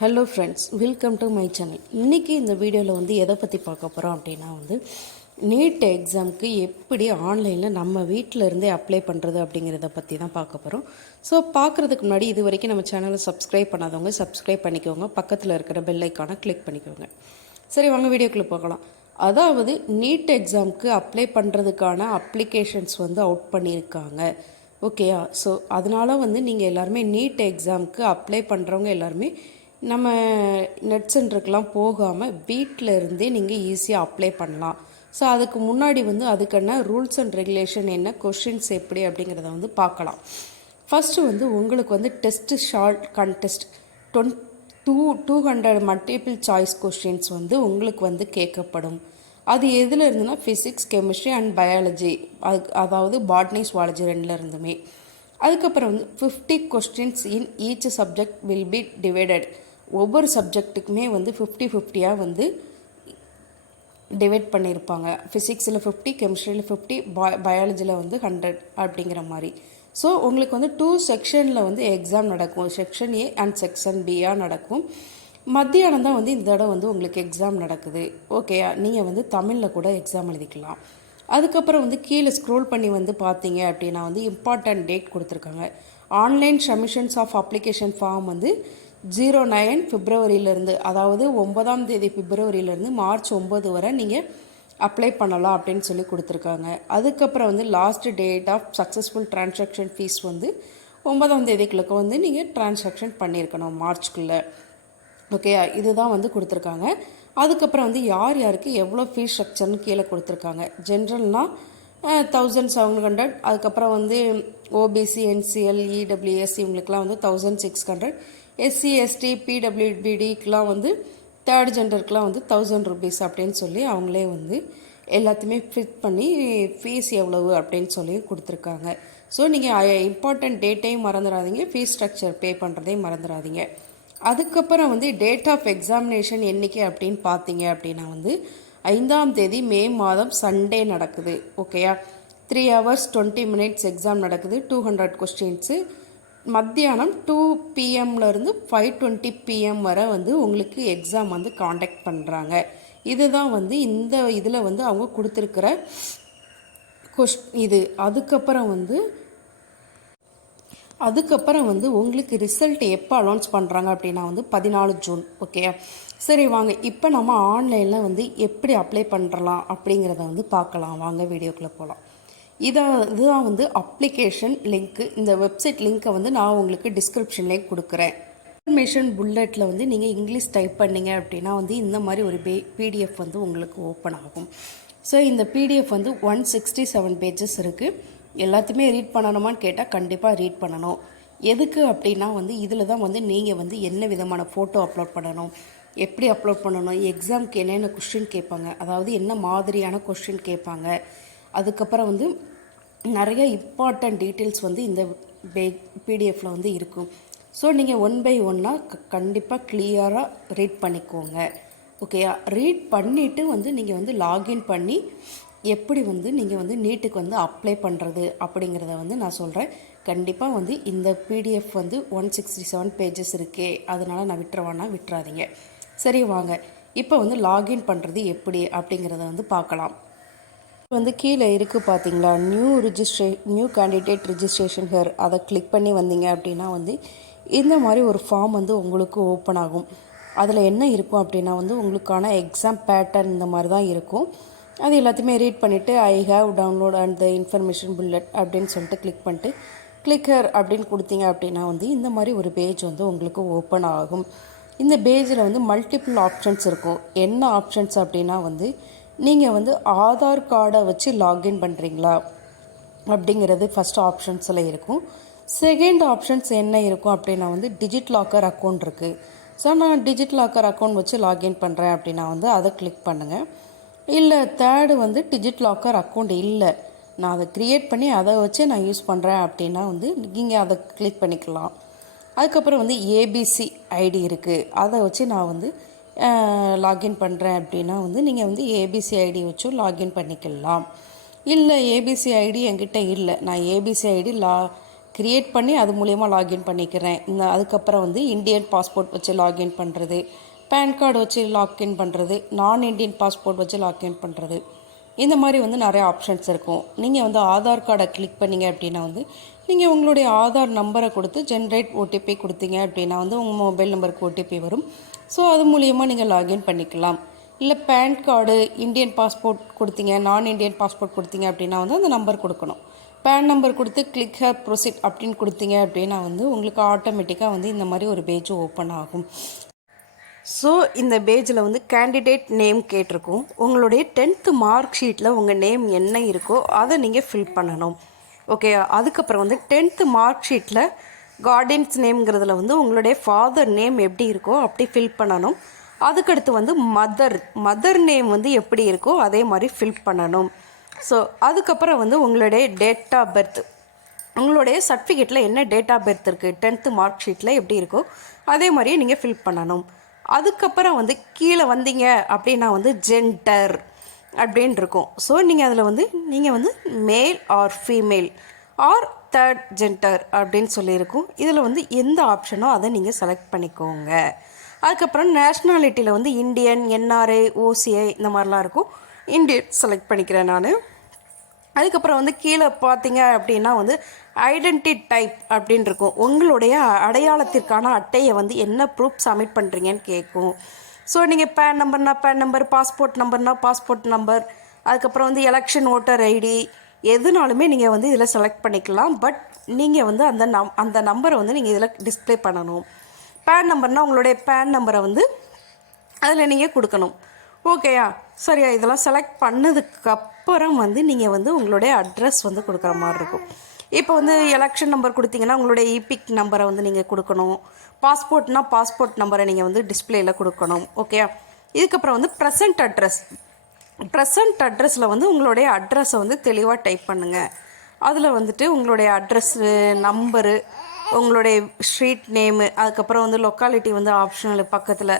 Hello friends, welcome to my channel. இன்றைக்கி இந்த வீடியோவில் வந்து எதை பற்றி பார்க்க போகிறோம் அப்படின்னா வந்து நீட் எக்ஸாமுக்கு எப்படி ஆன்லைனில் நம்ம வீட்டில் இருந்தே அப்ளை பண்ணுறது அப்படிங்கிறத பற்றி தான் பார்க்க போகிறோம். ஸோ பார்க்குறதுக்கு முன்னாடி இது வரைக்கும் நம்ம சேனலை சப்ஸ்கிரைப் பண்ணாதவங்க சப்ஸ்கிரைப் பண்ணிக்கோங்க, பக்கத்தில் இருக்கிற பெல் ஐக்கானை கிளிக் பண்ணிக்கோங்க. சரி, வாங்க வீடியோக்குள்ளே பார்க்கலாம். அதாவது நீட் எக்ஸாமுக்கு அப்ளை பண்ணுறதுக்கான அப்ளிகேஷன்ஸ் வந்து அவுட் பண்ணியிருக்காங்க. ஓகேயா? ஸோ அதனால் வந்து நீங்கள் எல்லாருமே நீட் எக்ஸாமுக்கு அப்ளை பண்ணுறவங்க எல்லாருமே நம்ம நெட் சென்டருக்கெலாம் போகாமல் வீட்டில் இருந்தே நீங்கள் ஈஸியாக அப்ளை பண்ணலாம். ஸோ அதுக்கு முன்னாடி வந்து அதுக்கான ரூல்ஸ் அண்ட் ரெகுலேஷன் என்ன, கொஷின்ஸ் எப்படி அப்படிங்கிறத வந்து பார்க்கலாம். ஃபஸ்ட்டு வந்து உங்களுக்கு வந்து test short contest 200 multiple choice questions வந்து உங்களுக்கு வந்து கேட்கப்படும். அது எதில் இருந்துன்னா ஃபிசிக்ஸ், கெமிஸ்ட்ரி அண்ட் பயாலஜி, அதாவது பாட்னி, சுவாலஜி ரெண்டில் இருந்துமே. அதுக்கப்புறம் வந்து 50 questions in each subject will be divided. ஒவ்வொரு சப்ஜெக்ட்டுக்குமே வந்து 50-50 வந்து டிவைட் பண்ணியிருப்பாங்க. ஃபிசிக்ஸில் 50, கெமிஸ்ட்ரியில் 50, பயாலஜியில் வந்து 100 அப்படிங்கிற மாதிரி. ஸோ உங்களுக்கு வந்து 2 செக்ஷனில் வந்து எக்ஸாம் நடக்கும். செக்ஷன் ஏ அண்ட் செக்ஷன் பியாக நடக்கும். மத்தியானம் தான் வந்து இந்த தடவை வந்து உங்களுக்கு எக்ஸாம் நடக்குது. ஓகேயா? நீங்கள் வந்து தமிழில் கூட எக்ஸாம் எழுதிக்கலாம். அதுக்கப்புறம் வந்து கீழே ஸ்க்ரோல் பண்ணி வந்து பார்த்தீங்க அப்படின்னா வந்து இம்பார்ட்டன்ட் டேட் கொடுத்துருக்காங்க. Online submissions of application form வந்து 09 பிப்ரவரியிலேருந்து, அதாவது 9ஆம் தேதி பிப்ரவரியிலேருந்து மார்ச் 9 வரை நீங்கள் அப்ளை பண்ணலாம் அப்படின்னு சொல்லி கொடுத்துருக்காங்க. அதுக்கப்புறம் வந்து last date of successful transaction fees வந்து 9ஆம் தேதிக்குள்ளே வந்து நீங்கள் டிரான்சாக்ஷன் பண்ணியிருக்கணும் மார்ச்குள்ளே. ஓகே, இதுதான் வந்து கொடுத்துருக்காங்க. அதுக்கப்புறம் வந்து யார் யாருக்கு எவ்வளோ ஃபீஸ் ஸ்ட்ரக்சர்னு கீழே கொடுத்துருக்காங்க. ஜென்ரல்னால் 1700, அதுக்கப்புறம் வந்து ஓபிசி, என்சிஎல், இடபிள்யூஎஸ் இவங்களுக்குலாம் வந்து 1600, எஸ்சி, எஸ்டி, பிடபிள்யூபிடிக்கெலாம் வந்து தேர்ட் ஜெண்டருக்குலாம் வந்து 1000 rupees அப்படின்னு சொல்லி அவங்களே வந்து எல்லாத்தையுமே ஃபிட் பண்ணி ஃபீஸ் எவ்வளவு அப்படின்னு சொல்லி கொடுத்துருக்காங்க. ஸோ நீங்கள் இம்பார்ட்டன்ட் டேட்டையும் மறந்துடாதீங்க, ஃபீஸ் ஸ்ட்ரக்சர் பே பண்ணுறதையும் மறந்துடாதீங்க. அதுக்கப்புறம் வந்து டேட் ஆஃப் எக்ஸாமினேஷன் என்றைக்கு அப்படின்னு பார்த்தீங்க அப்படின்னா வந்து 5ஆம் தேதி மே மாதம் சண்டே நடக்குது. ஓகேயா? 3 hours 20 minutes எக்ஸாம் நடக்குது. 200 கொஸ்டின்ஸு. மத்தியானம் 2 PM-லேருந்து 5:20 PM வரை வந்து உங்களுக்கு எக்ஸாம் வந்து காண்டக்ட் பண்ணுறாங்க. இதுதான் வந்து இந்த இதில் வந்து அவங்க கொடுத்துருக்கிற இது. அதுக்கப்புறம் வந்து உங்களுக்கு ரிசல்ட் எப்போ அனௌன்ஸ் பண்ணுறாங்க அப்படின்னா வந்து 14 ஜூன். ஓகே, சரி வாங்க இப்போ நம்ம ஆன்லைனில் வந்து எப்படி அப்ளை பண்ணுறலாம் அப்படிங்கிறத வந்து பார்க்கலாம். வாங்க வீடியோக்குள்ளே போகலாம். இதுதான் வந்து அப்ளிகேஷன் லிங்க்கு. இந்த வெப்சைட் லிங்க்கை வந்து நான் உங்களுக்கு டிஸ்கிரிப்ஷன்லேயே கொடுக்குறேன். இன்ஃபர்மேஷன் புல்லட்டில் வந்து நீங்கள் இங்கிலீஷ் டைப் பண்ணிங்க அப்படின்னா வந்து இந்த மாதிரி ஒரு பிடிஎஃப் வந்து உங்களுக்கு ஓப்பன் ஆகும். ஸோ இந்த பிடிஎஃப் வந்து 167 pages இருக்குது. எல்லாத்தையுமே ரீட் பண்ணணுமான்னு கேட்டால் கண்டிப்பாக ரீட் பண்ணணும். எதுக்கு அப்படின்னா வந்து இதில் தான் வந்து நீங்கள் வந்து என்ன விதமான ஃபோட்டோ அப்லோட் பண்ணணும், எப்படி அப்லோட் பண்ணணும், எக்ஸாமுக்கு என்னென்ன கொஸ்டின் கேட்பாங்க, அதாவது என்ன மாதிரியான கொஸ்டின் கேட்பாங்க, அதுக்கப்புறம் வந்து நிறைய இம்பார்ட்டன்ட் டீட்டெயில்ஸ் வந்து இந்த பிடிஎஃப்பில் வந்து இருக்கும். ஸோ நீங்கள் 1 by 1 கண்டிப்பாக கிளியராக ரீட் பண்ணிக்கோங்க. ஓகேயா? ரீட் பண்ணிவிட்டு வந்து நீங்கள் வந்து லாகின் பண்ணி எப்படி வந்து நீங்கள் வந்து நீட்டுக்கு வந்து அப்ளை பண்ணுறது அப்படிங்கிறத வந்து நான் சொல்கிறேன். கண்டிப்பாக வந்து இந்த பிடிஎஃப் வந்து 167 pages இருக்கே, அதனால் நான் விட்டுறாதீங்க. சரி வாங்க இப்போ வந்து லாகின் பண்ணுறது எப்படி அப்படிங்கிறத வந்து பார்க்கலாம். வந்து கீழே இருக்குது பார்த்தீங்களா, நியூ கேண்டிடேட் ரிஜிஸ்ட்ரேஷன் ஹியர், அதை கிளிக் பண்ணி வந்தீங்க அப்படின்னா வந்து இந்த மாதிரி ஒரு ஃபார்ம் வந்து உங்களுக்கு ஓப்பன் ஆகும். அதில் என்ன இருக்கும் அப்படின்னா வந்து உங்களுக்கான எக்ஸாம் பேட்டர்ன் இந்த மாதிரி தான் இருக்கும். அது எல்லாத்தையுமே ரீட் பண்ணிவிட்டு I have download and the information bullet அப்படின்னு சொல்லிட்டு கிளிக் பண்ணிட்டு கிளிக்கர் அப்படின்னு கொடுத்தீங்க அப்படின்னா வந்து இந்த மாதிரி ஒரு பேஜ் வந்து உங்களுக்கு ஓப்பன் ஆகும். இந்த பேஜில் வந்து மல்டிபிள் ஆப்ஷன்ஸ் இருக்கும். என்ன ஆப்ஷன்ஸ் அப்படின்னா வந்து நீங்கள் வந்து ஆதார் கார்டை வச்சு லாகின் பண்ணுறீங்களா அப்படிங்கிறது ஃபஸ்ட் ஆப்ஷன்ஸில் இருக்கும். செகண்ட் ஆப்ஷன்ஸ் என்ன இருக்கும் அப்படின்னா வந்து டிஜிட் லாக்கர் அக்கௌண்ட் இருக்குது. ஸோ நான் டிஜிட் லாக்கர் அக்கௌண்ட் வச்சு லாகின் பண்ணுறேன் அப்படின்னா வந்து அதை கிளிக் பண்ணுங்கள். இல்லை தேர்டு வந்து டிஜிட் லாக்கர் அக்கௌண்ட் இல்லை, நான் அதை க்ரியேட் பண்ணி அதை வச்சு நான் யூஸ் பண்ணுறேன் அப்படின்னா வந்து நீங்கள் அதை கிளிக் பண்ணிக்கலாம். அதுக்கப்புறம் வந்து ஏபிசி ஐடி இருக்குது, அதை வச்சு நான் வந்து லாகின் பண்ணுறேன் அப்படின்னா வந்து நீங்கள் வந்து ஏபிசி ஐடி வச்சும் லாகின் பண்ணிக்கலாம். இல்லை ஏபிசி ஐடி என்கிட்ட இல்லை, நான் ஏபிசி ஐடி க்ரியேட் பண்ணி அது மூலயமா லாகின் பண்ணிக்கிறேன். அதுக்கப்புறம் வந்து இந்தியன் பாஸ்போர்ட் வச்சு லாகின் பண்ணுறது, பேன் கார்டு வச்சு லாகின் பண்ணுறது, நான் இந்தியன் பாஸ்போர்ட் வச்சு லாகின் பண்ணுறது, இந்த மாதிரி வந்து நிறைய ஆப்ஷன்ஸ் இருக்கும். நீங்கள் வந்து ஆதார் கார்டை கிளிக் பண்ணிங்க அப்படின்னா வந்து நீங்கள் உங்களுடைய ஆதார் நம்பரை கொடுத்து ஜென்ரேட் ஓடிபி கொடுத்தீங்க அப்படின்னா வந்து உங்கள் மொபைல் நம்பருக்கு ஓடிபி வரும். ஸோ அது மூலியமாக நீங்கள் லாகின் பண்ணிக்கலாம். இல்லை பேன் கார்டு, இந்தியன் பாஸ்போர்ட் கொடுத்தீங்க, நான் இந்தியன் பாஸ்போர்ட் கொடுத்தீங்க அப்படின்னா வந்து அந்த நம்பர் கொடுக்கணும். பேன் நம்பர் கொடுத்து கிளிக் ஹேர் ப்ரொசீட் அப்படின்னு கொடுத்தீங்க அப்படின்னா வந்து உங்களுக்கு ஆட்டோமேட்டிக்காக வந்து இந்த மாதிரி ஒரு பேஜ் ஓப்பன் ஆகும். ஸோ இந்த பேஜில் வந்து கேண்டிடேட் நேம் கேட்டிருக்கும். உங்களுடைய 10th மார்க் ஷீட்டில் உங்கள் நேம் என்ன இருக்கோ அதை நீங்கள் ஃபில் பண்ணணும். ஓகே, அதுக்கப்புறம் வந்து 10th மார்க் ஷீட்டில் கார்டியன்ஸ் நேம்ங்கிறதுல வந்து உங்களுடைய ஃபாதர் நேம் எப்படி இருக்கோ அப்படி ஃபில் பண்ணணும். அதுக்கடுத்து வந்து மதர் நேம் வந்து எப்படி இருக்கோ அதே மாதிரி ஃபில் பண்ணணும். ஸோ அதுக்கப்புறம் வந்து உங்களுடைய டேட் ஆஃப் பர்த், உங்களுடைய சர்டிஃபிகேட்டில் என்ன டேட் ஆஃப் பர்த் இருக்குது 10th மார்க் ஷீட்டில் எப்படி இருக்கோ அதே மாதிரியே நீங்கள் ஃபில் பண்ணணும். அதுக்கப்புறம் வந்து கீழே வந்தீங்க அப்படின்னா வந்து ஜெண்டர் அப்படின்னு இருக்கும். ஸோ நீங்கள் வந்து male or female or third gender அப்படின்னு சொல்லியிருக்கும். இதில் வந்து எந்த ஆப்ஷனோ அதை நீங்கள் செலக்ட் பண்ணிக்கோங்க. அதுக்கப்புறம் நேஷ்னாலிட்டியில் வந்து இந்தியன், என்ஆர்ஐ, ஓசிஐ இந்த மாதிரிலாம் இருக்கும். இந்தியன் செலக்ட் பண்ணிக்கிறேன் நான். அதுக்கப்புறம் வந்து கீழே பார்த்தீங்க அப்படின்னா வந்து ஐடென்டி டைப் அப்படின்னு இருக்கும். உங்களுடைய அடையாளத்திற்கான அட்டையை வந்து என்ன ப்ரூஃப் சப்மிட் பண்ணுறீங்கன்னு கேட்கும். ஸோ நீங்கள் பேன் நம்பர்னா பேன் நம்பர், பாஸ்போர்ட் நம்பர்னா பாஸ்போர்ட் நம்பர், அதுக்கப்புறம் வந்து எலெக்ஷன் ஓட்டர் ஐடி எதுனாலுமே நீங்கள் வந்து இதில் செலக்ட் பண்ணிக்கலாம். பட் நீங்கள் வந்து அந்த நம்பரை வந்து நீங்கள் இதில் டிஸ்பிளே பண்ணணும். பேன் நம்பர்னால் உங்களுடைய பேன் நம்பரை வந்து அதில் நீங்கள் கொடுக்கணும். ஓகேயா, சரியா? இதெல்லாம் செலக்ட் பண்ணதுக்கப்புறம் வந்து நீங்கள் வந்து உங்களுடைய அட்ரஸ் வந்து கொடுக்குற மாதிரி இருக்கும். இப்போ வந்து எலெக்ஷன் நம்பர் கொடுத்தீங்கன்னா உங்களுடைய இபிக் நம்பரை வந்து நீங்கள் கொடுக்கணும். பாஸ்போர்ட்னா பாஸ்போர்ட் நம்பரை நீங்கள் வந்து டிஸ்பிளேயில் கொடுக்கணும். ஓகேயா, இதுக்கப்புறம் வந்து ப்ரெசன்ட் அட்ரஸில் வந்து உங்களுடைய அட்ரஸை வந்து தெளிவாக டைப் பண்ணுங்கள். அதில் வந்துட்டு உங்களுடைய அட்ரஸ்ஸு நம்பரு, உங்களுடைய ஸ்ட்ரீட் நேமு, அதுக்கப்புறம் வந்து லொக்காலிட்டி வந்து ஆப்ஷனல் பக்கத்தில்.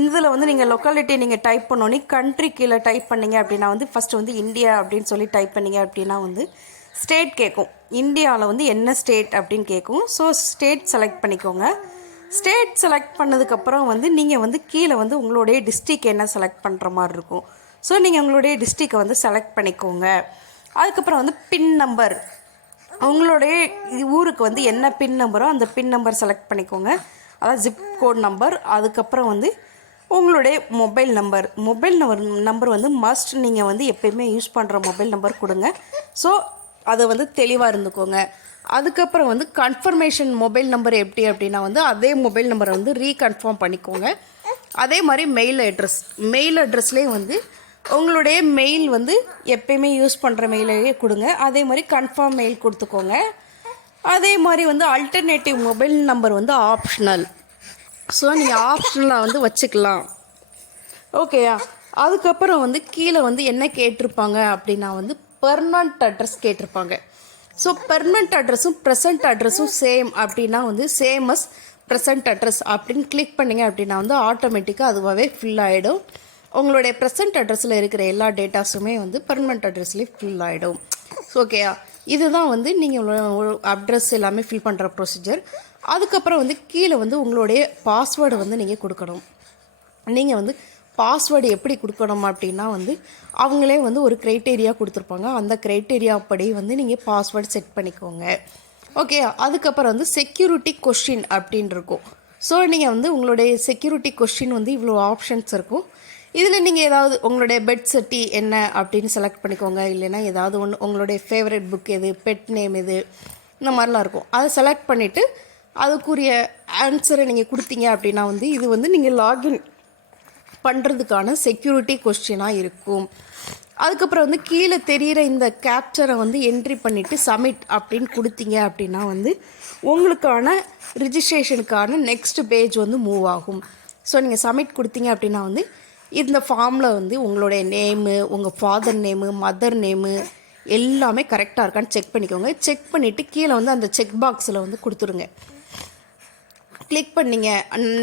இதில் வந்து நீங்கள் லொக்காலிட்டி நீங்கள் டைப் பண்ணோன்னே கண்ட்ரி கீழே டைப் பண்ணிங்க அப்படின்னா வந்து ஃபஸ்ட்டு வந்து இந்தியா அப்படின்னு சொல்லி டைப் பண்ணிங்க அப்படின்னா வந்து ஸ்டேட் கேட்கும். இந்தியாவில் வந்து என்ன ஸ்டேட் அப்படின்னு கேட்கும். ஸோ ஸ்டேட் செலக்ட் பண்ணிக்கோங்க. ஸ்டேட் செலக்ட் பண்ணதுக்கப்புறம் வந்து நீங்கள் வந்து கீழே வந்து உங்களுடைய டிஸ்ட்ரிக் என்ன செலக்ட் பண்ணுற மாதிரி இருக்கும். ஸோ நீங்கள் உங்களுடைய டிஸ்ட்ரிக்கை வந்து செலக்ட் பண்ணிக்கோங்க. அதுக்கப்புறம் வந்து பின் நம்பர், உங்களுடைய ஊருக்கு வந்து என்ன பின் நம்பரோ அந்த பின் நம்பர் செலக்ட் பண்ணிக்கோங்க. அதாவது ஜிப் கோட் நம்பர். அதுக்கப்புறம் வந்து உங்களுடைய மொபைல் நம்பர் வந்து மஸ்ட் நீங்கள் வந்து எப்பயுமே யூஸ் பண்ணுற மொபைல் நம்பர் கொடுங்க. ஸோ அதை வந்து தெளிவாக இருந்துக்கோங்க. அதுக்கப்புறம் வந்து கன்ஃபர்மேஷன் மொபைல் நம்பர் எப்படி அப்படின்னா வந்து அதே மொபைல் நம்பரை வந்து ரீகன்ஃபார்ம் பண்ணிக்கோங்க. அதே மாதிரி மெயில் அட்ரஸ்லேயே வந்து உங்களுடைய மெயில் வந்து எப்பயுமே யூஸ் பண்ணுற மெயிலையே கொடுங்க. அதே மாதிரி கன்ஃபார்ம் மெயில் கொடுத்துக்கோங்க. அதே மாதிரி வந்து அல்டர்னேட்டிவ் மொபைல் நம்பர் வந்து ஆப்ஷனல். ஸோ நீங்கள் ஆப்ஷனலாக வந்து வச்சுக்கலாம். ஓகேயா, அதுக்கப்புறம் வந்து கீழே வந்து என்ன கேட்டிருப்பாங்க அப்படின்னா வந்து பெர்மனண்ட் அட்ரஸ் கேட்டிருப்பாங்க. ஸோ பெர்மனண்ட் அட்ரஸும் ப்ரெசன்ட் அட்ரஸும் சேம் அப்படின்னா வந்து சேம் அஸ் ப்ரெசன்ட் அட்ரஸ் அப்படின்னு கிளிக் பண்ணிங்க அப்படின்னா வந்து ஆட்டோமேட்டிக்காக அதுவாகவே ஃபில் ஆகிடும். உங்களுடைய ப்ரெசன்ட் அட்ரஸில் இருக்கிற எல்லா டேட்டாஸுமே வந்து பெர்மனண்ட் அட்ரஸ்லேயே ஃபில் ஆகிடும். ஓகேயா, இதுதான் வந்து நீங்கள் அட்ரஸ் எல்லாமே ஃபில் பண்ணுற ப்ரொசீஜர். அதுக்கப்புறம் வந்து கீழே வந்து உங்களுடைய பாஸ்வேர்டை வந்து நீங்கள் கொடுக்கணும். நீங்கள் வந்து பாஸ்வேர்டு எப்படி கொடுக்கணும் அப்படின்னா வந்து அவங்களே வந்து ஒரு க்ரைட்டேரியா கொடுத்துருப்பாங்க. அந்த க்ரைட்டேரியா படி வந்து நீங்கள் பாஸ்வேர்டு செட் பண்ணிக்கோங்க. ஓகே, அதுக்கப்புறம் வந்து செக்யூரிட்டி கொஸ்டின் அப்படின்னு இருக்கும். ஸோ நீங்கள் வந்து உங்களுடைய செக்யூரிட்டி கொஸ்டின் வந்து இவ்வளோ ஆப்ஷன்ஸ் இருக்கும். இதில் நீங்கள் ஏதாவது உங்களுடைய பெட் செட்டி என்ன அப்படின்னு செலக்ட் பண்ணிக்கோங்க. இல்லைன்னா ஏதாவது ஒன்று உங்களுடைய ஃபேவரட் புக் எது, பெட் நேம் எது, இந்த மாதிரிலாம் இருக்கும். அதை செலக்ட் பண்ணிவிட்டு அதுக்குரிய ஆன்சரை நீங்கள் கொடுத்தீங்க அப்படின்னா வந்து இது வந்து நீங்கள் லாகின் பண்ணுறதுக்கான செக்யூரிட்டி கொஸ்டினாக இருக்கும். அதுக்கப்புறம் வந்து கீழே தெரிகிற இந்த கேப்சரை வந்து என்ட்ரி பண்ணிவிட்டு சப்மிட் அப்படின்னு கொடுத்தீங்க அப்படின்னா வந்து உங்களுக்கான ரிஜிஸ்ட்ரேஷனுக்கான நெக்ஸ்ட் பேஜ் வந்து மூவ் ஆகும். ஸோ நீங்கள் சப்மிட் கொடுத்தீங்க அப்படின்னா வந்து இந்த ஃபார்மில் வந்து உங்களுடைய நேமு, உங்கள் ஃபாதர் நேமு, மதர் நேமு எல்லாமே கரெக்டாக இருக்கான்னு செக் பண்ணிக்கோங்க. செக் பண்ணிவிட்டு கீழே வந்து அந்த செக் பாக்ஸில் வந்து கொடுத்துருங்க. கிளிக் பண்ணிங்க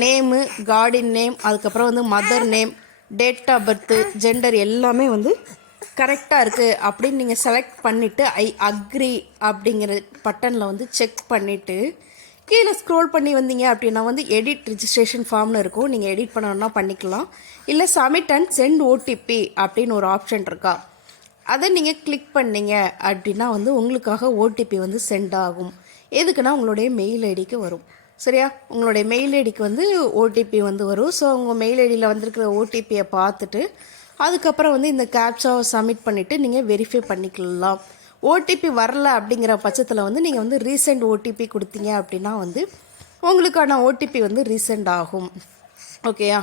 நேமு, கார்டியன் நேம், அதுக்கப்புறம் வந்து mother name, date of birth, gender எல்லாமே வந்து கரெக்டாக இருக்குது அப்படின்னு நீங்கள் செலக்ட் பண்ணிவிட்டு ஐ அக்ரி அப்படிங்கிற பட்டனில் வந்து செக் பண்ணிவிட்டு கீழே ஸ்க்ரோல் பண்ணி வந்தீங்க அப்படின்னா வந்து எடிட் ரிஜிஸ்ட்ரேஷன் ஃபார்ம்னு இருக்கும். நீங்கள் எடிட் பண்ணணும்னா பண்ணிக்கலாம். இல்லை சப்மிட் அண்ட் சென்ட் ஓடிபி அப்படின்னு ஒரு ஆப்ஷன் இருக்கா, அதை நீங்கள் கிளிக் பண்ணீங்க அப்படின்னா வந்து உங்களுக்காக ஓடிபி வந்து சென்ட் ஆகும். எதுக்குன்னா உங்களுடைய மெயில் ஐடிக்கு வரும். சரியா, உங்களுடைய மெயில் ஐடிக்கு வந்து ஓடிபி வந்து வரும். ஸோ உங்கள் மெயில் ஐடியில் வந்திருக்கிற ஓடிபியை பார்த்துட்டு அதுக்கப்புறம் வந்து இந்த கேப்சாவை சப்மிட் பண்ணிவிட்டு நீங்கள் வெரிஃபை பண்ணிக்கலாம். ஓடிபி வரல அப்படிங்கிற பட்சத்தில் வந்து நீங்கள் வந்து ரீசெண்ட் ஓடிபி கொடுத்தீங்க அப்படின்னா வந்து உங்களுக்கான ஓடிபி வந்து ரீசெண்ட் ஆகும். ஓகேயா,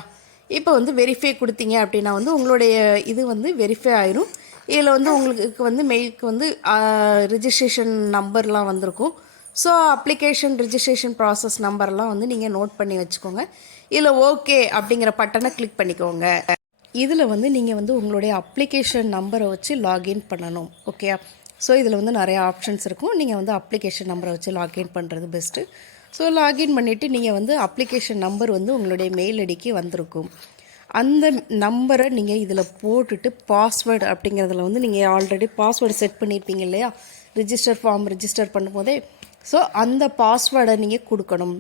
இப்போ வந்து வெரிஃபை கொடுத்தீங்க அப்படின்னா வந்து உங்களுடைய இது வந்து வெரிஃபை ஆயிரும். இதில் வந்து உங்களுக்கு வந்து மெயிலுக்கு வந்து ரிஜிஸ்ட்ரேஷன் நம்பர்லாம் வந்திருக்கும். ஸோ அப்ளிகேஷன் ரிஜிஸ்ட்ரேஷன் ப்ராசஸ் நம்பர்லாம் வந்து நீங்கள் நோட் பண்ணி வச்சுக்கோங்க. இதில் ஓகே அப்படிங்கிற பட்டனை கிளிக் பண்ணிக்கோங்க. இதில் வந்து நீங்கள் வந்து உங்களுடைய அப்ளிகேஷன் நம்பரை வச்சு லாகின் பண்ணணும். ஓகேயா, ஸோ இதில் வந்து நிறையா ஆப்ஷன்ஸ் இருக்கும். நீங்கள் வந்து அப்ளிகேஷன் நம்பரை வச்சு லாகின் பண்ணுறது பெஸ்ட்டு. ஸோ லாகின் பண்ணிவிட்டு நீங்கள் வந்து அப்ளிகேஷன் நம்பர் வந்து உங்களுடைய மெயில் ஐடிக்கு வந்திருக்கும். அந்த நம்பரை நீங்கள் இதில் போட்டுட்டு பாஸ்வேர்டு அப்படிங்கிறதுல வந்து நீங்கள் ஆல்ரெடி பாஸ்வேர்டு செட் பண்ணியிருப்பீங்க இல்லையா, ரிஜிஸ்டர் ஃபார்ம் ரிஜிஸ்டர் பண்ணும்போதே. ஸோ அந்த பாஸ்வேர்டை நீங்கள் கொடுக்கணும்.